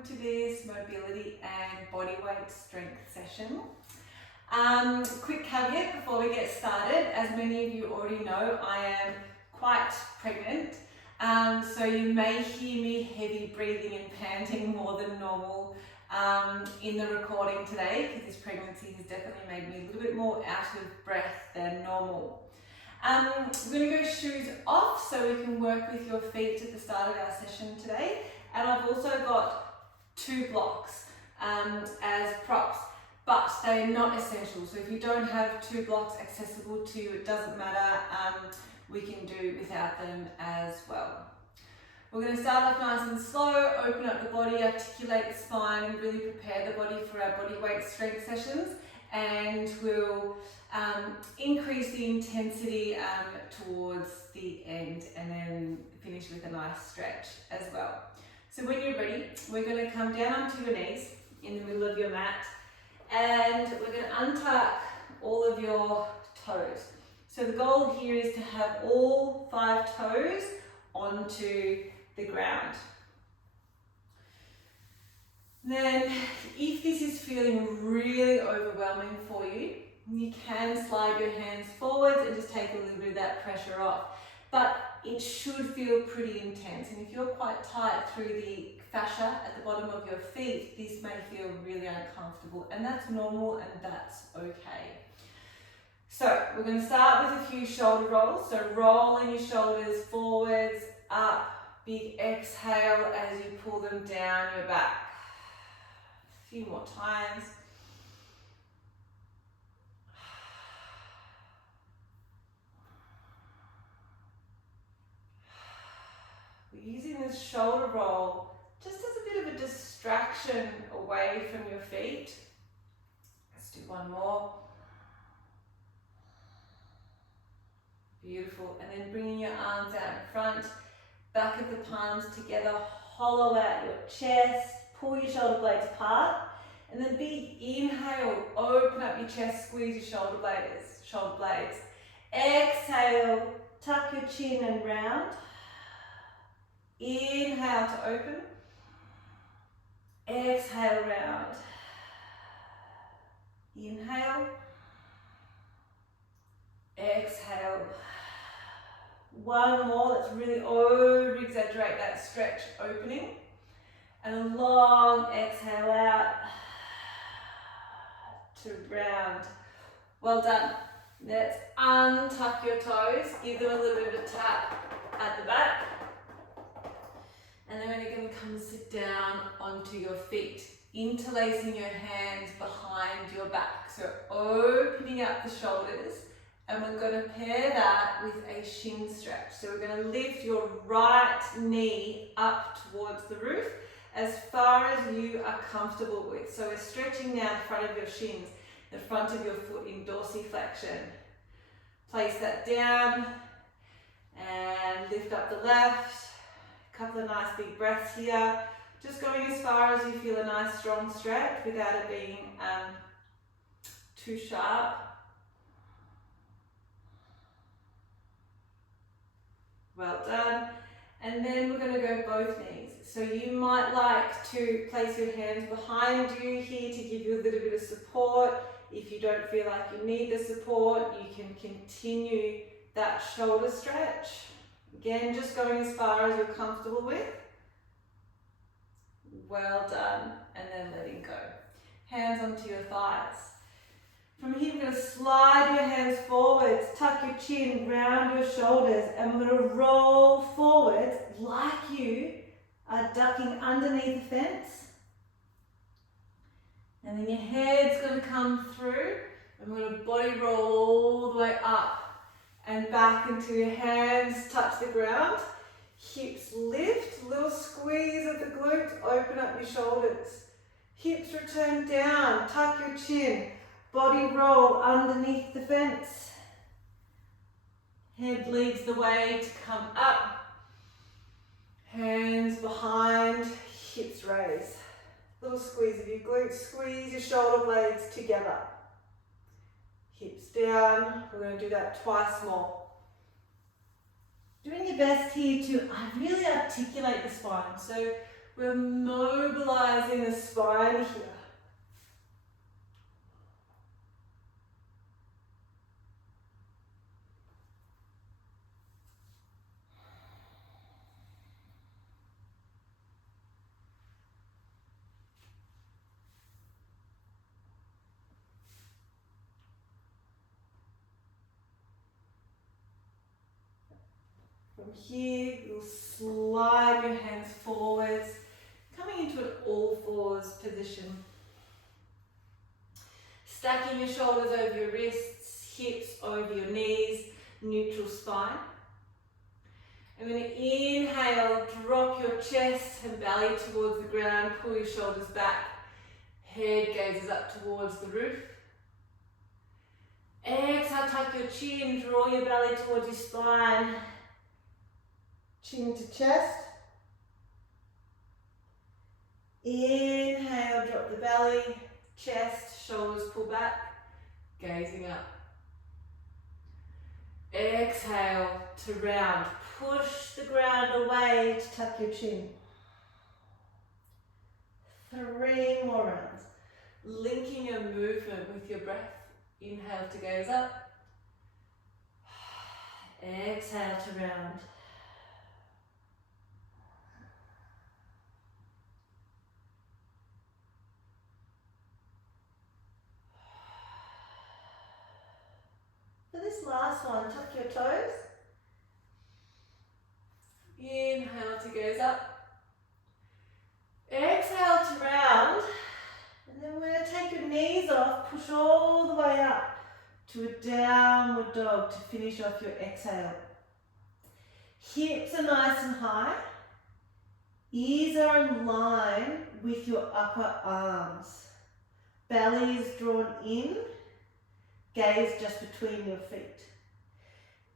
welcome to this mobility and bodyweight strength session. Quick caveat before we get started, as many of you already know, I am quite pregnant, so you may hear me heavy breathing and panting more than normal in the recording today, because this pregnancy has definitely made me a little bit more out of breath than normal. We're going to go shoes off so we can work with your feet at the start of our session today. And I've also got 2 blocks as props, but they're not essential. So if you don't have 2 blocks accessible to you, it doesn't matter. We can do without them as well. We're going to start off nice and slow, open up the body, articulate the spine, and really prepare the body for our body weight strength sessions. And we'll increase the intensity towards the end, and then finish with a nice stretch as well. So when you're ready, we're going to come down onto your knees in the middle of your mat, and we're going to untuck all of your toes. So the goal here is to have all 5 toes onto the ground. Then, if this is feeling really overwhelming for you, you can slide your hands forwards and just take a little bit of that pressure off. But it should feel pretty intense, and if you're quite tight through the fascia at the bottom of your feet, this may feel really uncomfortable, and that's normal and that's okay. So we're going to start with a few shoulder rolls. So rolling your shoulders forwards, up, big exhale as you pull them down your back. A few more times. We're using this shoulder roll just as a bit of a distraction away from your feet. Let's do one more. Beautiful. And then bringing your arms out in front, back of the palms together, hollow out your chest, pull your shoulder blades apart, and then big inhale, open up your chest, squeeze your shoulder blades. Exhale, tuck your chin and round. Inhale to open. Exhale, round. Inhale. Exhale. One more. Let's really over-exaggerate that stretch opening. And a long exhale out to round. Well done. Let's untuck your toes. Give them a little bit of a tap at the back. And then we're going to come sit down onto your feet, interlacing your hands behind your back. So opening up the shoulders, and we're going to pair that with a shin stretch. So we're going to lift your right knee up towards the roof as far as you are comfortable with. So we're stretching now the front of your shins, the front of your foot in dorsiflexion. Place that down and lift up the left. Couple of nice big breaths here, just going as far as you feel a nice strong stretch without it being too sharp. Well done. And then we're going to go both knees. So you might like to place your hands behind you here to give you a little bit of support. If you don't feel like you need the support, you can continue that shoulder stretch. Again, just going as far as you're comfortable with. Well done. And then letting go. Hands onto your thighs. From here, we're going to slide your hands forwards, tuck your chin, round your shoulders, and we're going to roll forwards like you are ducking underneath the fence. And then your head's going to come through, and we're going to body roll all the way up and back until your hands touch the ground. Hips lift, little squeeze of the glutes, open up your shoulders. Hips return down, tuck your chin, body roll underneath the fence. Head leads the way to come up. Hands behind, hips raise. Little squeeze of your glutes, squeeze your shoulder blades together. Hips down. We're going to do that twice more. Doing your best here to really articulate the spine. So We're mobilizing the spine here. From here, you'll slide your hands forwards, coming into an all fours position. Stacking your shoulders over your wrists, hips over your knees, neutral spine. And then inhale, drop your chest and belly towards the ground, pull your shoulders back, head gazes up towards the roof. Exhale, tuck your chin, draw your belly towards your spine. Chin to chest. Inhale, drop the belly, chest, shoulders pull back, gazing up. Exhale to round. Push the ground away to tuck your chin. 3 more rounds. Linking your movement with your breath. Inhale to gaze up. Exhale to round. For this last one, tuck your toes. Inhale to gaze up. Exhale to round. And then we're going to take your knees off, push all the way up to a downward dog to finish off your exhale. Hips are nice and high. Ears are in line with your upper arms. Belly is drawn in. Gaze just between your feet.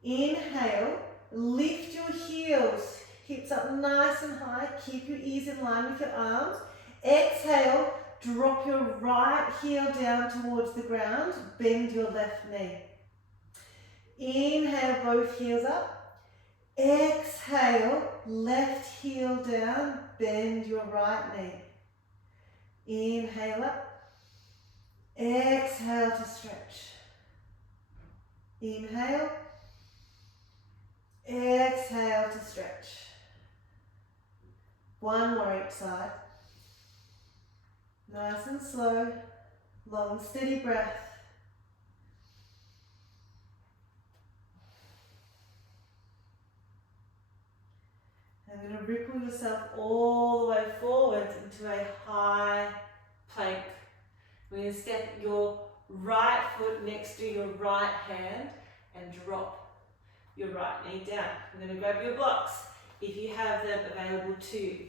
Inhale, lift your heels, hips up nice and high, keep your ears in line with your arms. Exhale, drop your right heel down towards the ground, bend your left knee. Inhale, both heels up. Exhale, left heel down, bend your right knee. Inhale up. Exhale to stretch. Inhale, exhale to stretch. 1 more each side. Nice and slow, long steady breath. And I'm going to ripple yourself all the way forwards into a high plank. We're going to step your right foot next to your right hand and drop your right knee down. I'm going to grab your blocks if you have them available to you.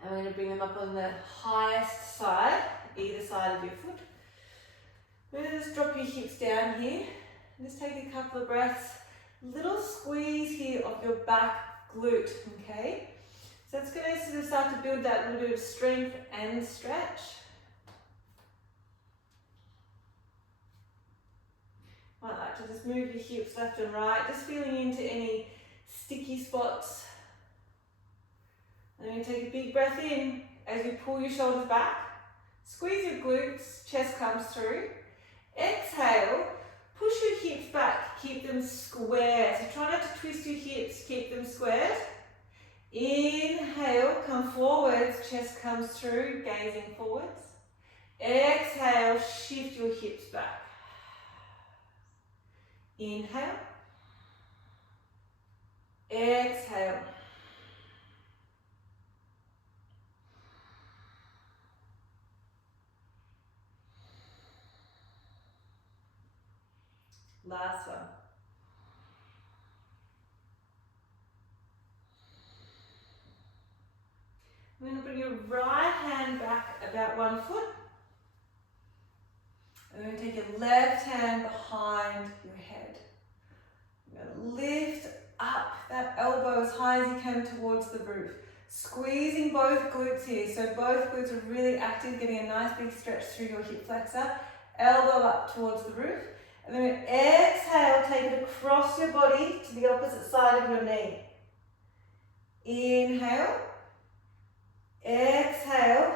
And we're going to bring them up on the highest side, either side of your foot. We're going to just drop your hips down here. Just take a couple of breaths. Little squeeze here of your back glute, okay? So it's going to sort of start to build that little bit of strength and stretch. Might like to just move your hips left and right, just feeling into any sticky spots. And then take a big breath in as you pull your shoulders back. Squeeze your glutes, chest comes through. Exhale, push your hips back, keep them square. So try not to twist your hips, keep them squared. Inhale, come forwards, chest comes through, gazing forwards. Exhale, shift your hips back. Inhale, exhale. Last one. I'm going to bring your right hand back about 1 foot. I'm going to take your left hand behind your head. I'm going to lift up that elbow as high as you can towards the roof. Squeezing both glutes here. So both glutes are really active, getting a nice big stretch through your hip flexor. Elbow up towards the roof. And then exhale, take it across your body to the opposite side of your knee. Inhale. Exhale,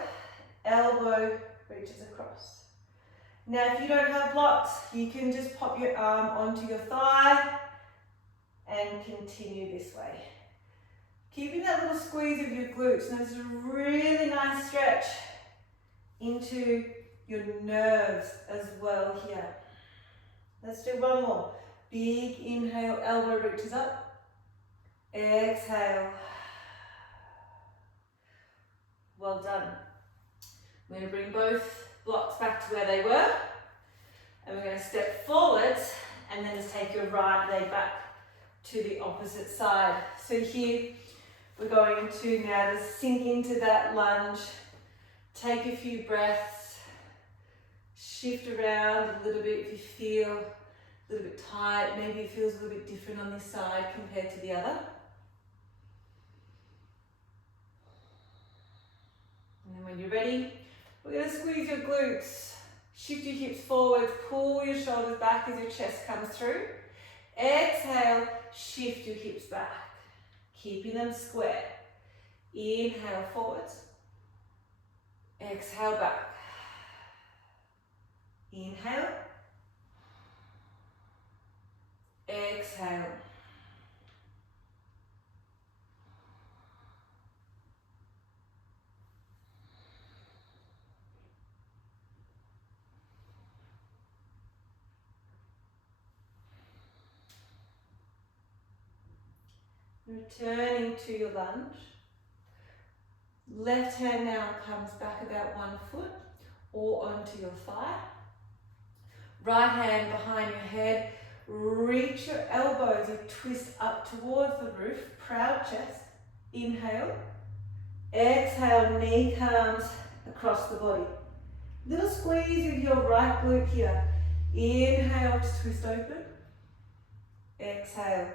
elbow reaches across. Now if you don't have blocks, you can just pop your arm onto your thigh and continue this way. Keeping that little squeeze of your glutes. Now this is a really nice stretch into your nerves as well here. Let's do one more. Big inhale, elbow reaches up. Exhale. Well done. We're going to bring both blocks back to where they were. And we're going to step forwards and then just take your right leg back to the opposite side. So here we're going to now just sink into that lunge. Take a few breaths. Shift around a little bit if you feel a little bit tight. Maybe it feels a little bit different on this side compared to the other. And then when you're ready, we're going to squeeze your glutes. Shift your hips forward, pull your shoulders back as your chest comes through. Exhale, shift your hips back, keeping them square. Inhale forwards. Exhale back. Inhale. Exhale. Returning to your lunge. Left hand now comes back about 1 foot or onto your thigh. Right hand behind your head. Reach your elbows and twist up towards the roof. Proud chest. Inhale. Exhale, knee comes across the body. Little squeeze of your right glute here. Inhale to twist open. Exhale.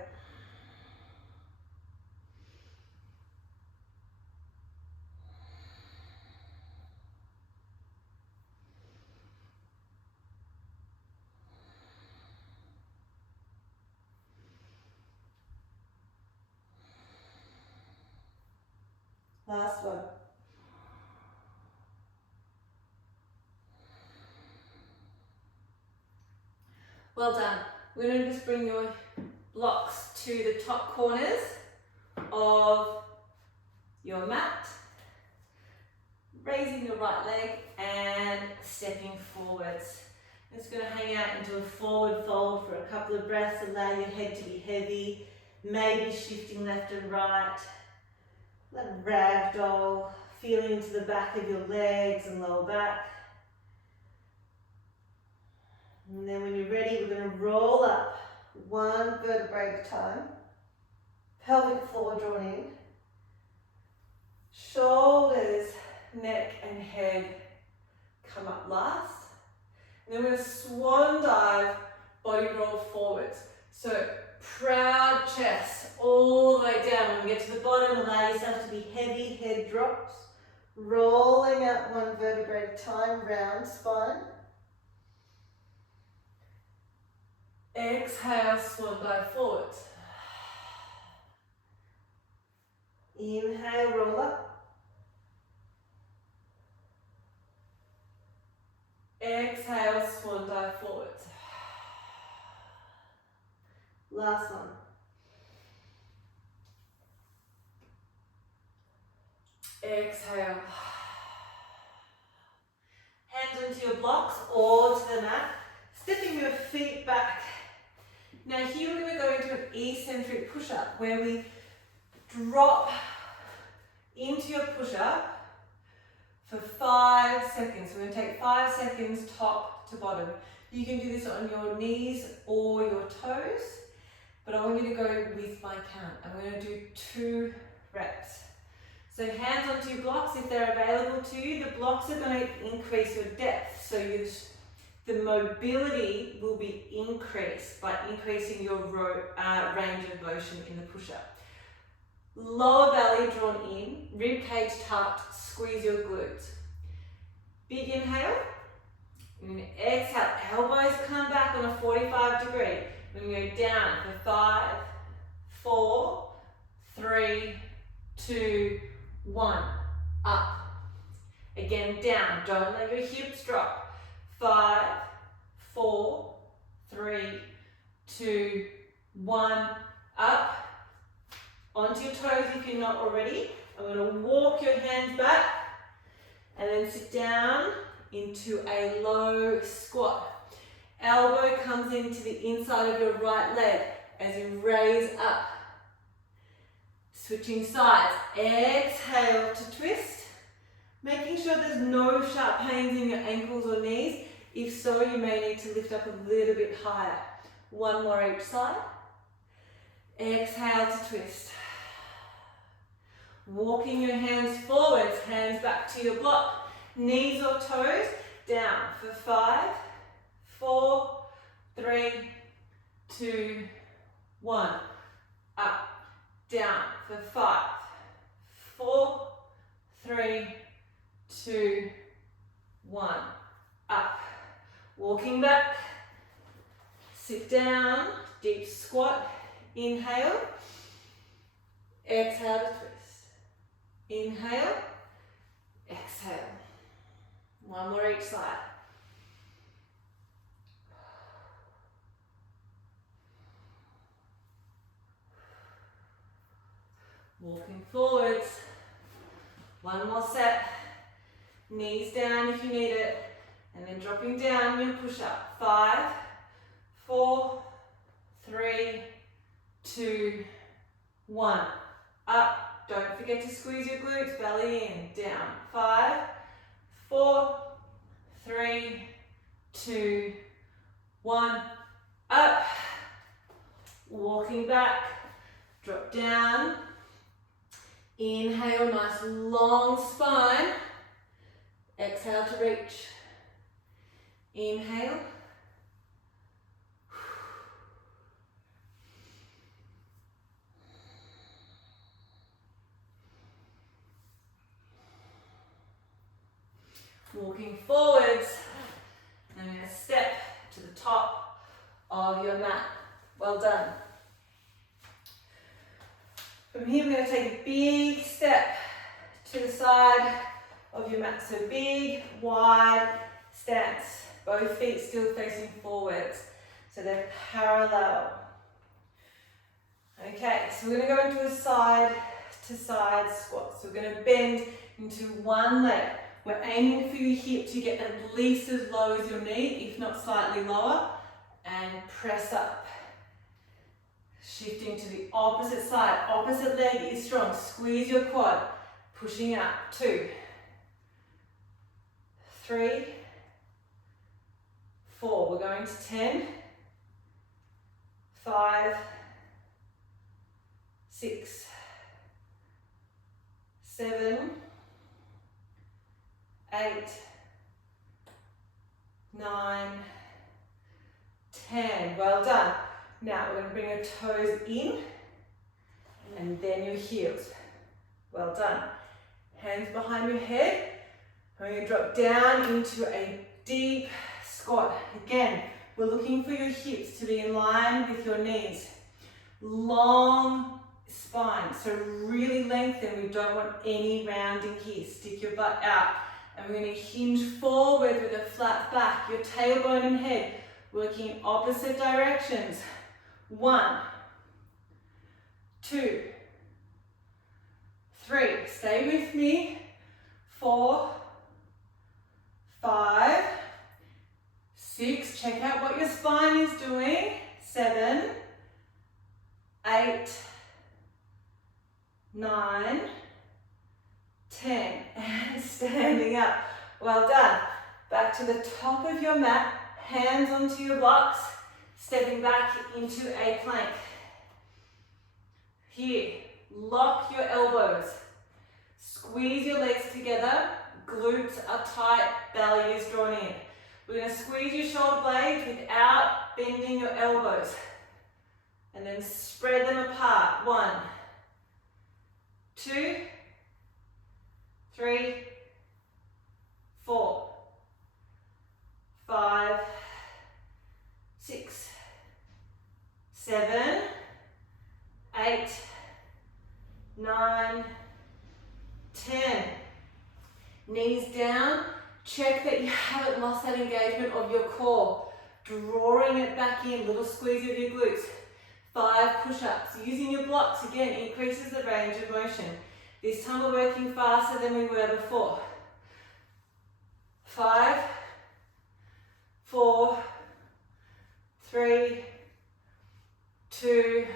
Last one. Well done. We're going to just bring your blocks to the top corners of your mat. Raising your right leg and stepping forwards. It's going to hang out into a forward fold for a couple of breaths. Allow your head to be heavy. Maybe shifting left and right. Like ragdoll, feeling into the back of your legs and lower back. And then when you're ready, we're going to roll up 1 vertebrae at a time. Pelvic floor drawn in. Shoulders, neck and head come up last. And then we're going to swan dive, body roll forwards. So proud chest all the way down. When we get to the bottom, allow yourself to be heavy, head drops. Rolling up 1 vertebrae at a time, round spine. Exhale, swan dive forwards. Inhale, roll up. Exhale, swan dive forwards. Last one. Exhale. Hands onto your blocks or to the mat. Stepping your feet back. Now here we're going to go into an eccentric push-up where we drop into your push-up for 5 seconds. We're going to take 5 seconds top to bottom. You can do this on your knees or your toes, but I want you to go with my count. I'm going to do 2 reps. So hands onto your blocks if they're available to you. The blocks are going to increase your depth, so the mobility will be increased by increasing your range of motion in the push-up. Lower belly drawn in, rib cage tucked, squeeze your glutes. Big inhale. You're going to exhale, elbows come back on a 45 degree. We're going to go down for 5, 4, 3, 2, 1. up. Again, down. Don't let your hips drop. 5, 4, 3, 2, 1. Up. Onto your toes if you're not already. I'm going to walk your hands back and then sit down into a low squat. Elbow comes into the inside of your right leg as you raise up. Switching sides. Exhale to twist. Making sure there's no sharp pains in your ankles or knees. If so, you may need to lift up a little bit higher. One more each side. Exhale to twist. Walking your hands forwards, hands back to your block. Knees or toes down for 5, 4, 3, 2, 1. Up, down for 5, 4, 3, 2, 1. Up. Walking back. Sit down. Deep squat. Inhale. Exhale to twist. Inhale. Exhale. One more each side. Walking forwards. One more set. Knees down if you need it. And then dropping down your push up. 5, 4, 3, 2, 1. Up. Don't forget to squeeze your glutes. Belly in. Down. 5, 4, 3, 2, 1. Up. Walking back. Drop down. Inhale, nice long spine. Exhale to reach. Inhale. Walking forwards. And I'm going to step to the top of your mat. Well done. From here, we're going to take a big step to the side of your mat. So big, wide stance. Both feet still facing forwards. So they're parallel. Okay, so we're going to go into a side to side squat. So we're going to bend into one leg. We're aiming for your hip to get at least as low as your knee, if not slightly lower. And press up. Shifting to the opposite side. Opposite leg is strong. Squeeze your quad. Pushing up. 2, 3, 4. We're going to 10, 5, 6, 7, 8, 9, 10. Well done. Now we're going to bring your toes in and then your heels. Well done. Hands behind your head. I'm going to drop down into a deep squat. Again, we're looking for your hips to be in line with your knees. Long spine, so really lengthen. We don't want any rounding here. Stick your butt out. And we're going to hinge forward with a flat back. Your tailbone and head working in opposite directions. 1, 2, 3. Stay with me. 4, 5, 6. Check out what your spine is doing. 7, 8, 9, 10. And standing up. Well done. Back to the top of your mat. Hands onto your blocks. Stepping back into a plank. Here, lock your elbows. Squeeze your legs together. Glutes are tight, belly is drawn in. We're going to squeeze your shoulder blades without bending your elbows. And then spread them apart. 1, 2, 3, 4, 5, 6, 7, 8, 9, 10. Knees down. Check that you haven't lost that engagement of your core. Drawing it back in, little squeeze of your glutes. 5 push-ups. Using your blocks, again, increases the range of motion. This time we're working faster than we were before. 5, 4, 3, 2,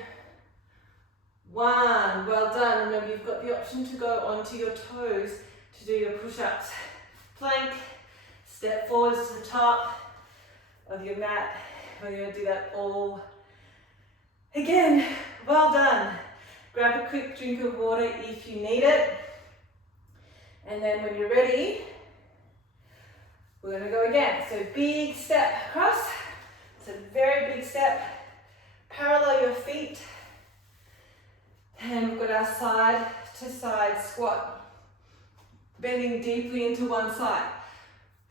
1. Well done. Remember, you've got the option to go onto your toes to do your push-ups. Plank, step forwards to the top of your mat. We're going to do that all again. Well done. Grab a quick drink of water if you need it. And then when you're ready, we're going to go again. So big step across. It's a very big step. Parallel your feet. And we've got our side to side squat. Bending deeply into one side.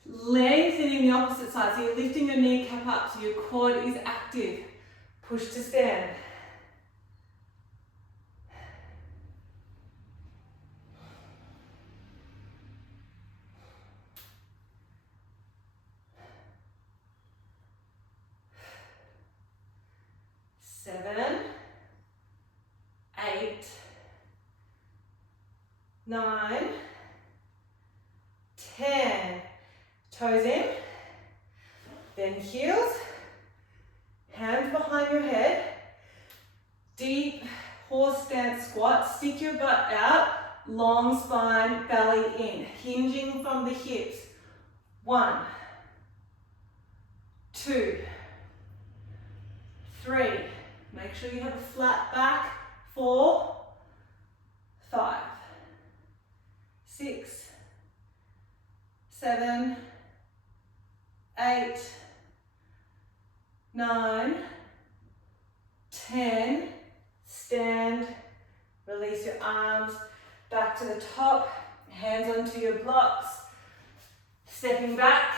Lengthening the opposite side. So you're lifting your kneecap up so your quad is active. Push to stand. Seven, 8, 9, 10. Toes in, then heels, hands behind your head, deep horse stance squat, stick your butt out, long spine, belly in, hinging from the hips. 1, 2, 3, make sure you have a flat back. 4, 5, 6, 7, 8, 9, 10, stand, release your arms back to the top, hands onto your blocks, stepping back,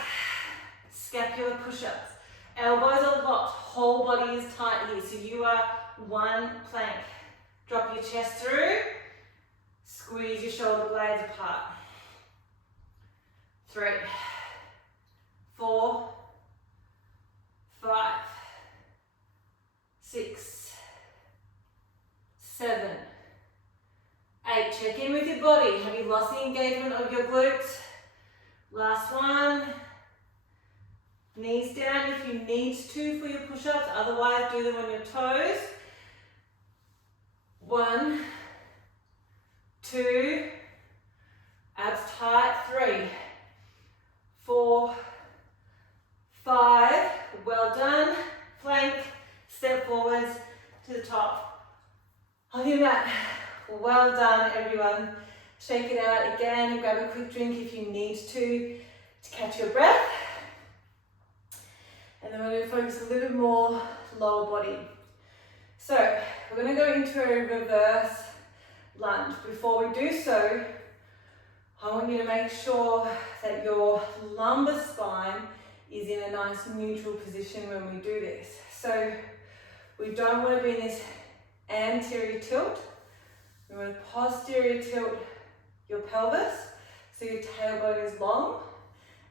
scapular push-ups. Elbows are locked, whole body is tight here, so you are one plank. Drop your chest through, squeeze your shoulder blades apart. 3, 4, 5, 6, 7, 8. Check in with your body. Have you lost the engagement of your glutes? Last one. Knees down if you need to for your push-ups. Otherwise, do them on your toes. 1, 2, abs tight. 3, 4, 5, well done. Plank, step forwards to the top of your mat. Well done, everyone. Shake it out again. Grab a quick drink if you need to catch your breath. And then we're going to focus a little more lower body. So we're going to go into a reverse lunge. Before we do so, I want you to make sure that your lumbar spine is in a nice neutral position when we do this. So we don't want to be in this anterior tilt. We want to posterior tilt your pelvis so your tailbone is long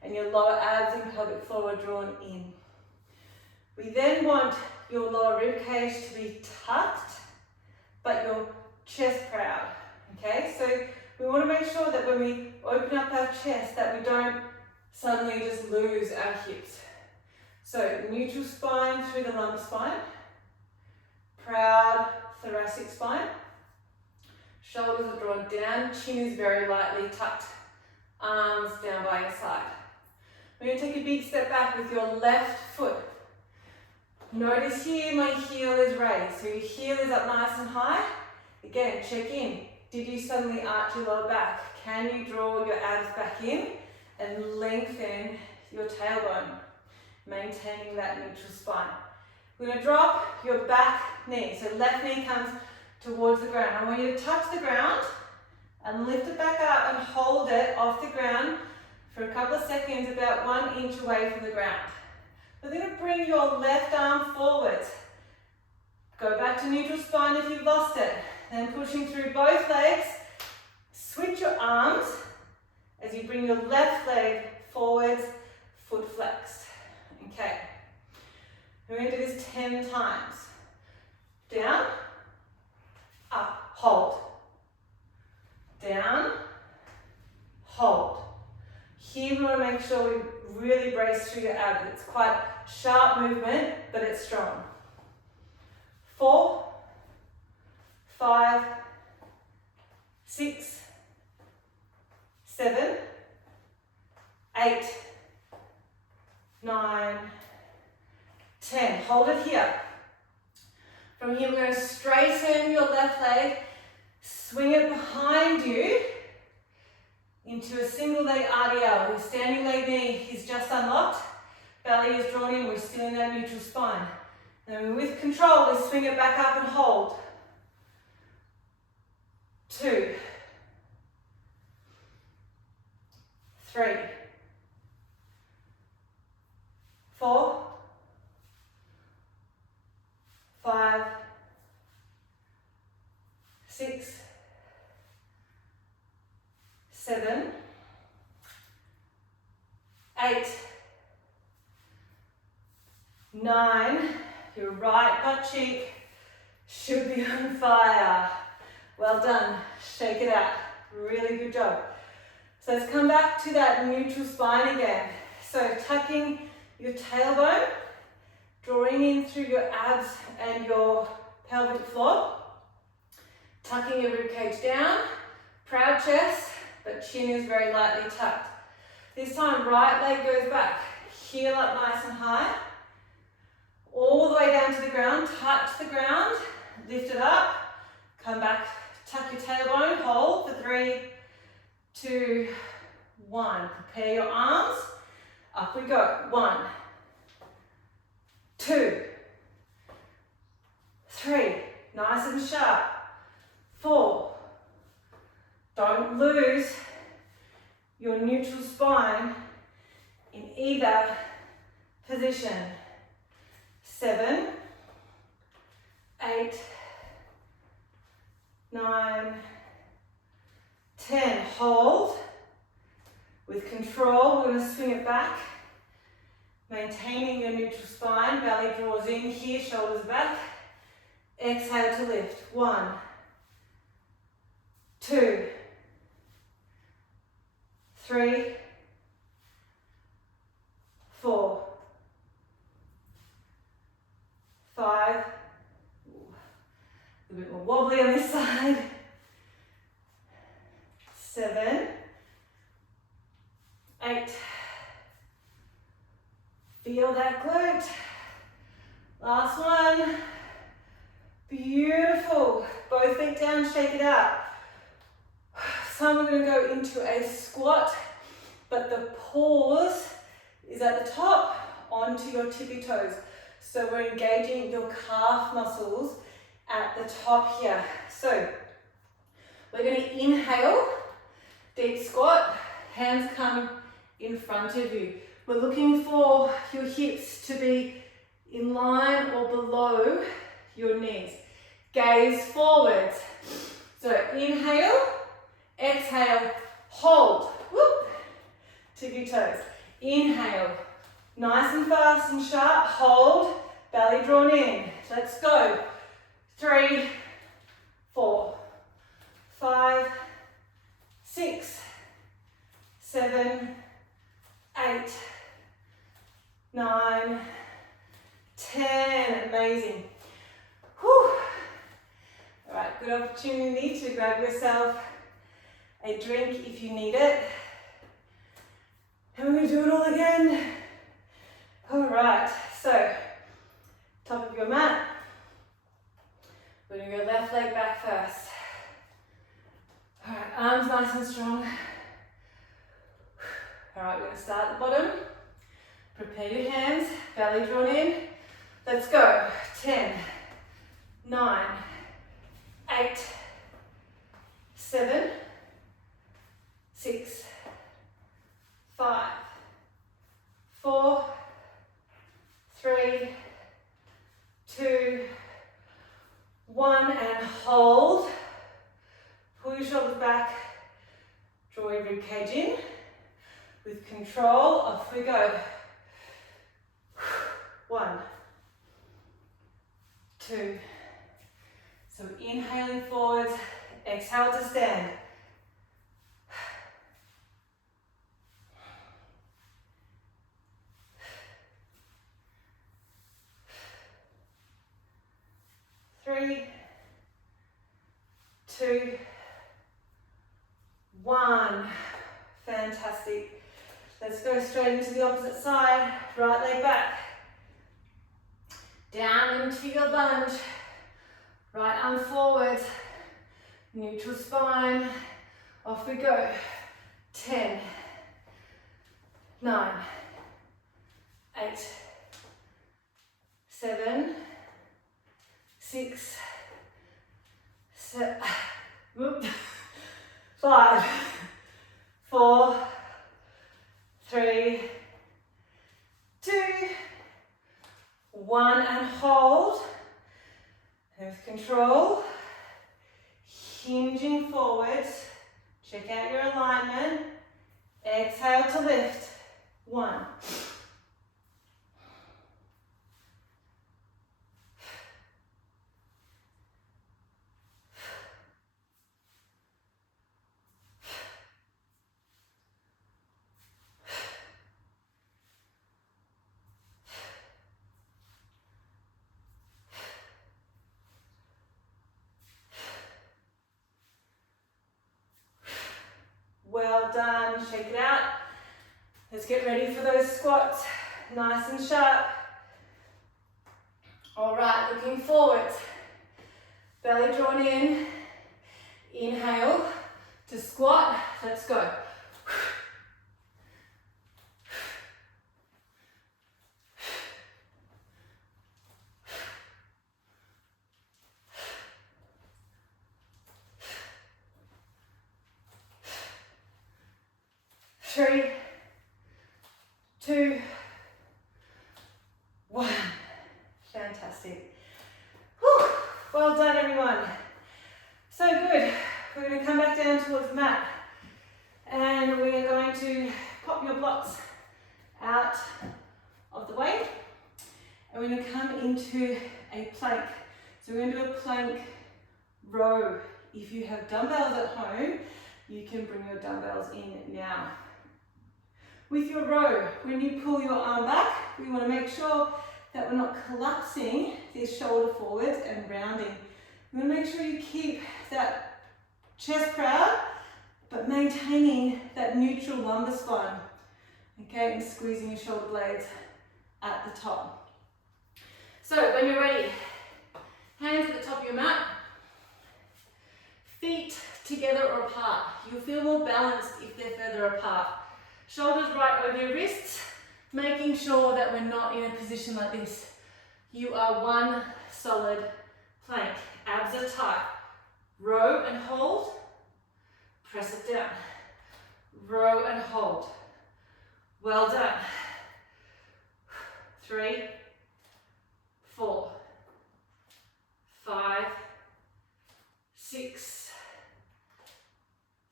and your lower abs and pelvic floor are drawn in. We then want your lower rib cage to be tucked, but your chest proud. Okay, so we want to make sure that when we open up our chest that we don't suddenly just lose our hips. So neutral spine through the lumbar spine, proud thoracic spine, shoulders are drawn down, chin is very lightly tucked, arms down by your side. We're going to take a big step back with your left foot. Notice here my heel is raised, so your heel is up nice and high. Again, check in. Did you suddenly arch your lower back? Can you draw your abs back in and lengthen your tailbone, maintaining that neutral spine? We're going to drop your back knee, so left knee comes towards the ground. I want you to touch the ground and lift it back up and hold it off the ground for a couple of seconds, about 1 inch away from the ground. We're going to bring your left arm forwards. Go back to neutral spine if you've lost it. Then pushing through both legs, switch your arms as you bring your left leg forwards, foot flexed. Okay. We're going to do this 10 times. Down, up, hold. Down, hold. Here we want to make sure we really brace through your abs. It's quite a sharp movement, but it's strong. 4, 5, 6, 7, 8, 9, 10. Hold it here. From here, we're going to straighten your left leg, swing it behind you into a single leg RDL. Your standing leg knee is just unlocked. Belly is drawn in. We're still in that neutral spine. And with control, we swing it back up and hold. 2, 3, 4, 5, 6, 7, 8, 9. Your right butt cheek should be on fire. Well done. Shake it out. Really good job. So let's come back to that neutral spine again. So tucking your tailbone, drawing in through your abs and your pelvic floor. Tucking your ribcage down, proud chest, but chin is very lightly tucked. This time, right leg goes back, heel up nice and high, all the way down to the ground, touch the ground, lift it up, come back, tuck your tailbone, hold for 3, 2, 1. Prepare your arms, up we go. 1, 2, 3, nice and sharp. 4, don't lose your neutral spine in either position. 7, 8, 9, 10. Hold. With control, we're going to swing it back. Maintaining your neutral spine, belly draws in here, shoulders back. Exhale to lift. 1, 2, 3, 4, 5, a bit more wobbly on this side, 7, 8, feel that glute, last one, beautiful, both feet down, shake it out. Some are going to go into a squat, but the pause is at the top onto your tippy toes. So we're engaging your calf muscles at the top here. So we're going to inhale, deep squat, hands come in front of you. We're looking for your hips to be in line or below your knees. Gaze forwards. So inhale, exhale, hold. Whoop. Tippy toes. Inhale. Nice and fast and sharp. Hold. Belly drawn in. Let's go. 3, 4, 5, 6, 7, 8, 9, 10. Amazing. Whew. All right, good opportunity to grab yourself a drink if you need it. And we're going to do it all again. All right, so top of your mat. We're going to go left leg back first. All right, arms nice and strong. All right, we're going to start at the bottom. Prepare your hands, belly drawn in. Let's go. 10, 9, 8, 7, 6, 5, 4, 3, 2, 1, and hold. Pull your shoulders back, Draw your rib cage in. With control, off we go. 1, 2. So inhaling forwards, exhale to stand. 3, 2, 1. Fantastic. Let's go straight into the opposite side. Right leg back. Down into your lunge. Right arm forward. Neutral spine. Off we go. 10, 9, 8, 7, 6, 7, 5, 4, 3, 2, 1, and hold. And with control, hinging forwards. Check out your alignment. Exhale to lift. 1. Well done, shake it out. Let's get ready for those squats, nice and sharp. All right, looking forward. Belly drawn in. Inhale to squat, let's go. Three, 2, 1. Fantastic. Whew. Well done, everyone. So good. We're going to come back down towards the mat and we are going to pop your blocks out of the way and we're going to come into a plank. So we're going to do a plank row. If you have dumbbells at home, you can bring your dumbbells in now. With your row, when you pull your arm back, we want to make sure that we're not collapsing this shoulder forwards and rounding. We want to make sure you keep that chest proud, but maintaining that neutral lumbar spine. Okay, and squeezing your shoulder blades at the top. So when you're ready, hands at the top of your mat, feet together or apart. You'll feel more balanced if they're further apart. Shoulders right over your wrists, making sure that we're not in a position like this. You are one solid plank. Abs are tight. Row and hold. Press it down. Row and hold. Well done. 3, 4, 5, 6,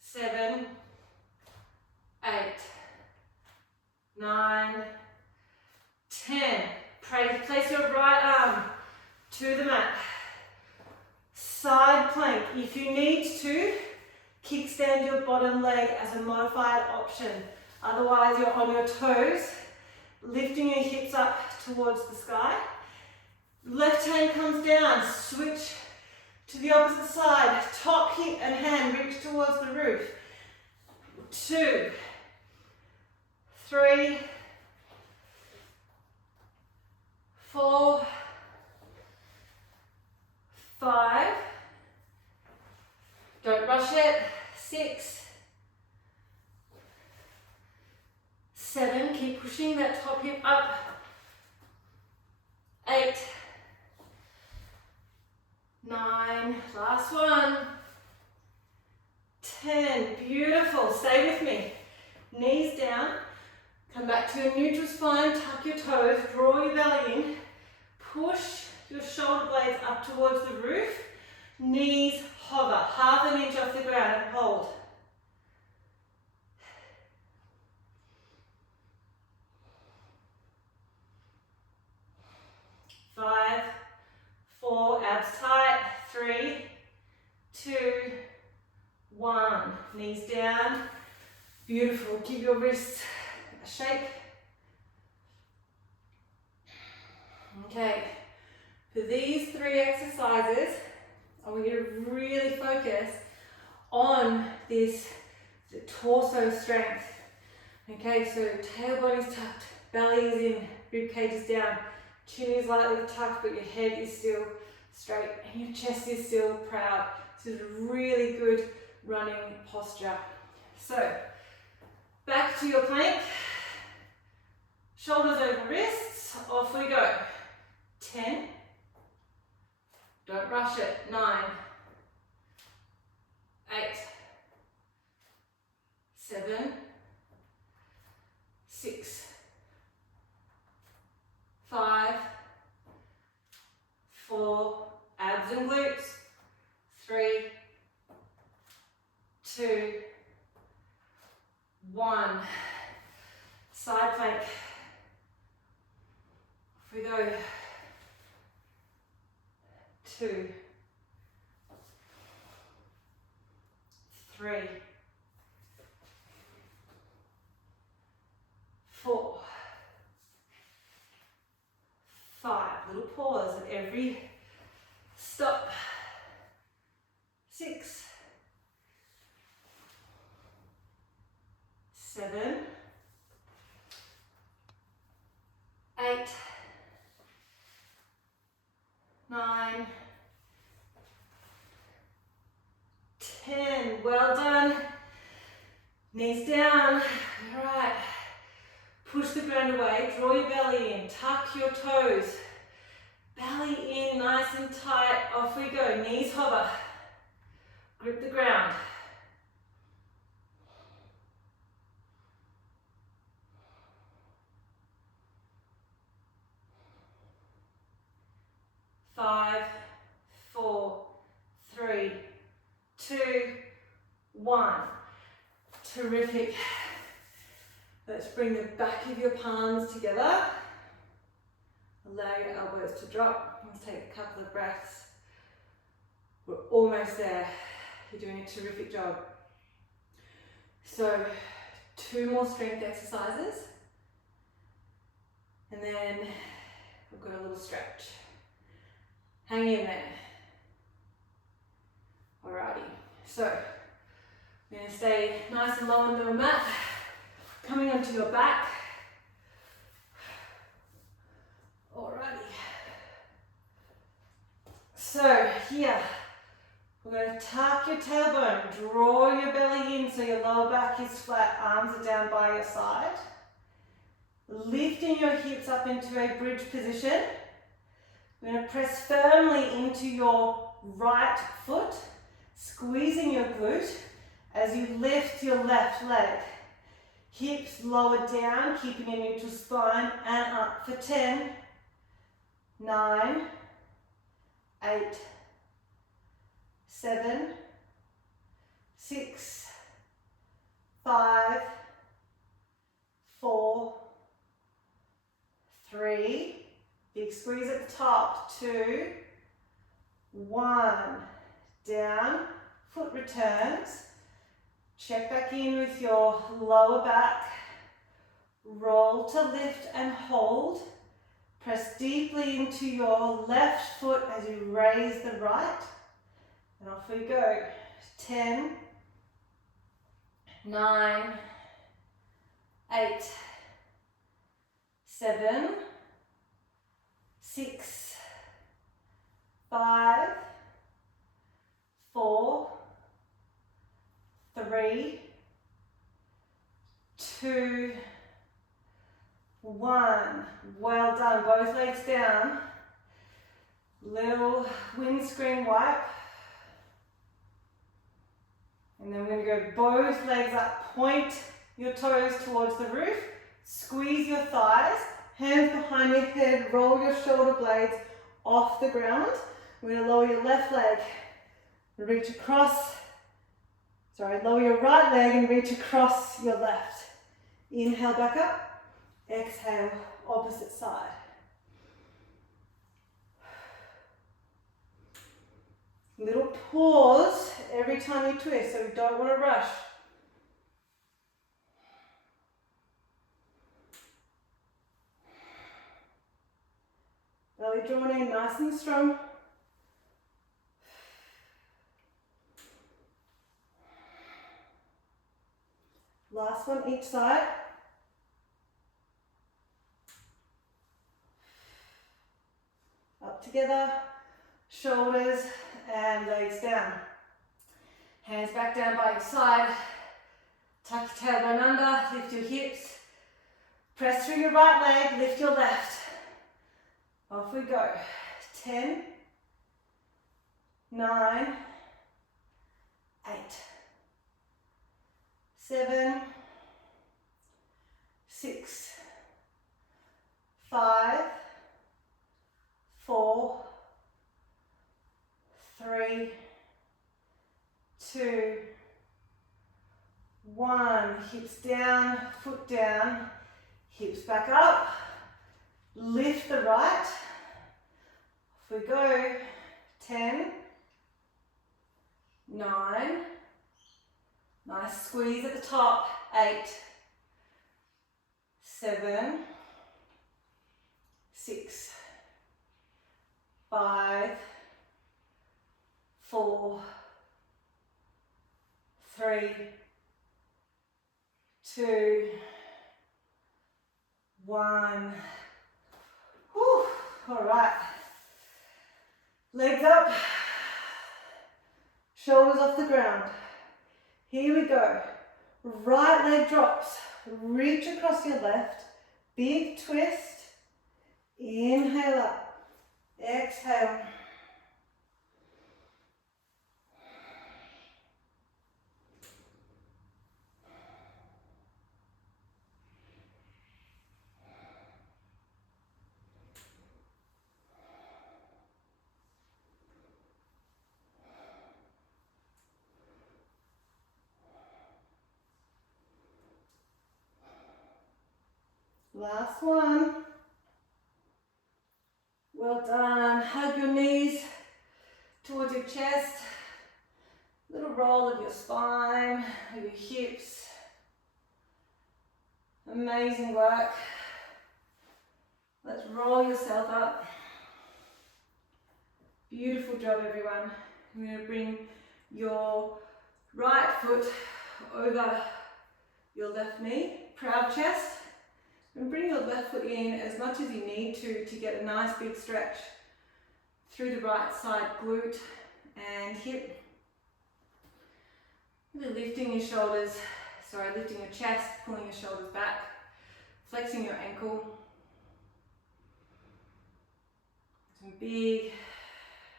7, 8, 9, 10. Place your right arm to the mat. Side plank. If you need to, kickstand your bottom leg as a modified option. Otherwise, you're on your toes, lifting your hips up towards the sky. Left hand comes down, switch to the opposite side. Top hip and hand reach towards the roof. 2, 3, 4, 5. Don't rush it. 6, 7. Keep pushing that top hip up. 8, 9. Last one. 10. Beautiful. Stay with me. Knees down. Come back to a neutral spine. Tuck your toes. Draw your belly in. Push your shoulder blades up towards the roof. Knees hover. 1/2 inch off the ground and hold. 1. Knees down. Beautiful. Give your wrists a shake. Okay. For these 3 exercises, I want you to really focus on this torso strength. Okay, so tailbone is tucked, belly is in, rib cage is down, chin is lightly tucked, but your head is still straight and your chest is still proud. This is really good running posture. So, back to your plank, shoulders over wrists, off we go. 10, don't rush it, 9, 8, 7, 6, 5, 4, abs and glutes, 3, 2, 1. Side plank. Off we go. 2, 3, 4, 5. Little pause at every stop. 6, 7, 8, 9, 10. Well done. Knees down. All right. Push the ground away. Draw your belly in. Tuck your toes. Belly in, nice and tight. Off we go. Knees hover. Grip the ground. Five, 4, 3, 2, 1. Terrific. Let's bring the back of your palms together. Allow your elbows to drop. Let's take a couple of breaths. We're almost there. You're doing a terrific job. So, 2 more strength exercises. And then we've got a little stretch. Hang in there. Alrighty. So, we're going to stay nice and low on the mat. Coming onto your back. Alrighty. So here, we're going to tuck your tailbone, draw your belly in so your lower back is flat, arms are down by your side. Lifting your hips up into a bridge position. We're going to press firmly into your right foot, squeezing your glute as you lift your left leg. Hips lower down, keeping a neutral spine, and up for 10, 9, 8, 7, 6, 5, 4, 3, big squeeze at the top, 2, 1, down, foot returns. Check back in with your lower back. Roll to lift and hold. Press deeply into your left foot as you raise the right. And off we go. 10, 9, 8, 7, 6, 5, 4, 3, 2, 1. Well done. Both legs down. Little windscreen wipe. And then we're going to go both legs up. Point your toes towards the roof. Squeeze your thighs. Hands behind your head. Roll your shoulder blades off the ground. We're going to lower your left leg. Reach across. Lower your right leg and reach across your left. Inhale back up. Exhale, opposite side. Little pause every time you twist, so we don't want to rush. Belly drawn in nice and strong. Last one each side. Up together, shoulders and legs down. Hands back down by your side. Tuck your tailbone under, lift your hips. Press through your right leg, lift your left. Off we go. 10, 9, 8, 7, 6, 5, 4, 3, 2, 1. Hips down, foot down, hips back up. Lift the right. Off we go. 10, 9, nice squeeze at the top. 8, 7, 6, 5, 4, 3, 2, 1. Whew. All right. Legs up, shoulders off the ground. Here we go. Right leg drops. Reach across your left. Big twist. Inhale up. Exhale. Last one. Well done. Hug your knees towards your chest. Little roll of your spine, of your hips. Amazing work. Let's roll yourself up. Beautiful job, everyone. I'm going to bring your right foot over your left knee, proud chest. And bring your left foot in as much as you need to get a nice big stretch through the right side glute and hip. Really lifting your shoulders, lifting your chest, pulling your shoulders back, flexing your ankle. Some big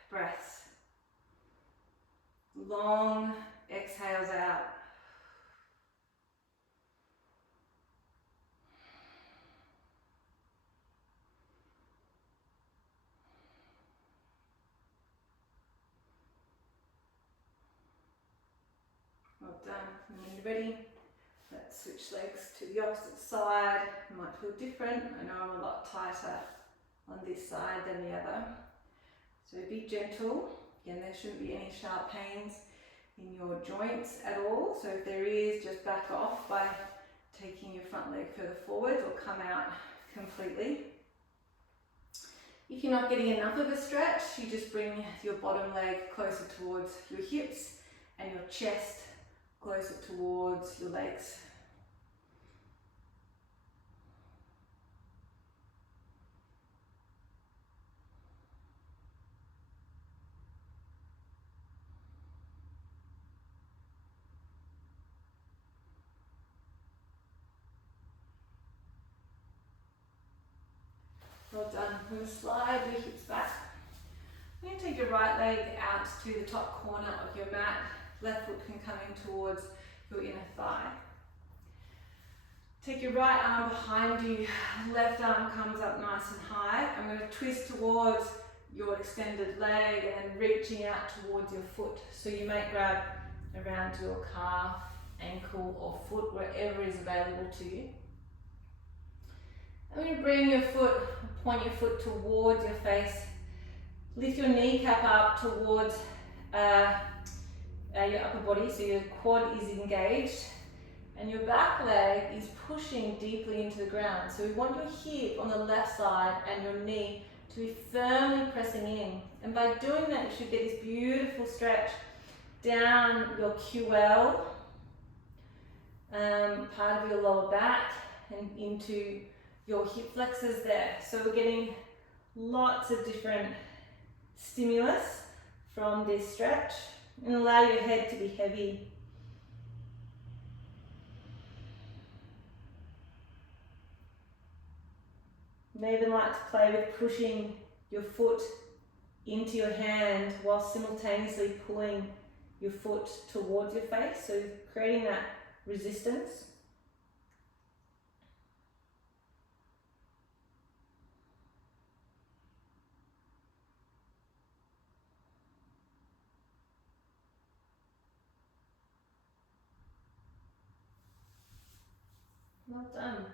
breaths. Long exhales out. Well done. And when you're ready, let's switch legs to the opposite side. It might feel different. I know I'm a lot tighter on this side than the other. So be gentle. Again, there shouldn't be any sharp pains in your joints at all. So if there is, just back off by taking your front leg further forward or come out completely. If you're not getting enough of a stretch, you just bring your bottom leg closer towards your hips and your chest closer towards your legs. Well done. I'm going to slide your hips back. I'm going to take your right leg out to the top corner of your mat. Left foot can come in towards your inner thigh. Take your right arm behind you. Left arm comes up nice and high. I'm going to twist towards your extended leg and then reaching out towards your foot. So you may grab around your calf, ankle or foot, wherever is available to you. I'm going to bring your foot, point your foot towards your face. Lift your kneecap up towards your upper body, so your quad is engaged, and your back leg is pushing deeply into the ground. So we want your hip on the left side and your knee to be firmly pressing in. And by doing that, you should get this beautiful stretch down your QL, part of your lower back, and into your hip flexors there. So we're getting lots of different stimulus from this stretch, and allow your head to be heavy. You may even like to play with pushing your foot into your hand while simultaneously pulling your foot towards your face, so creating that resistance. Well done.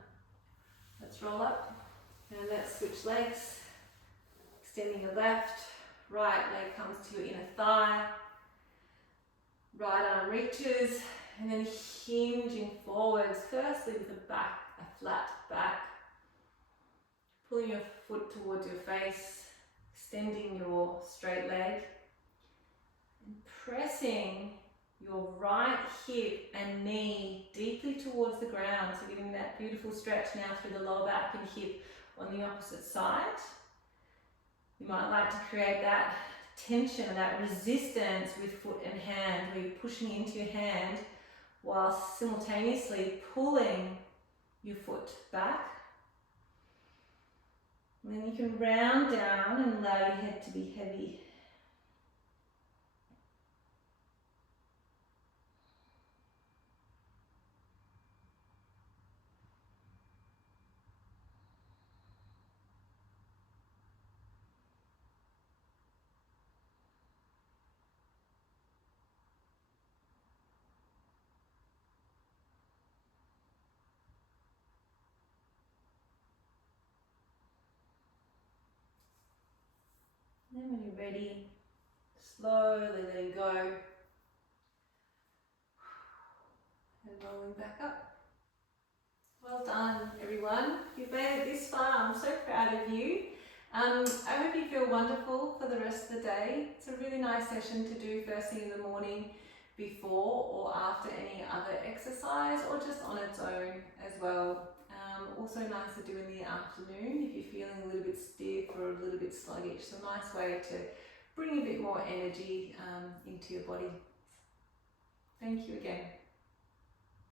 Let's roll up and let's switch legs. Extending your left, right leg comes to your inner thigh, right arm reaches, and then hinging forwards, firstly with a flat back. Pulling your foot towards your face, extending your straight leg, and pressing your right hip and knee deeply towards the ground, so giving that beautiful stretch now through the lower back and hip on the opposite side. You might like to create that tension, that resistance with foot and hand, where you're pushing into your hand while simultaneously pulling your foot back. And then you can round down and allow your head to be heavy. Then when you're ready, slowly letting go and rolling back up. Well done, everyone. You've made it this far. I'm so proud of you. I hope you feel wonderful for the rest of the day. It's a really nice session to do first thing in the morning before or after any other exercise, or just on its own as well. Also nice to do in the afternoon if you're feeling a little bit stiff or a little bit sluggish. So a nice way to bring a bit more energy into your body. Thank you again.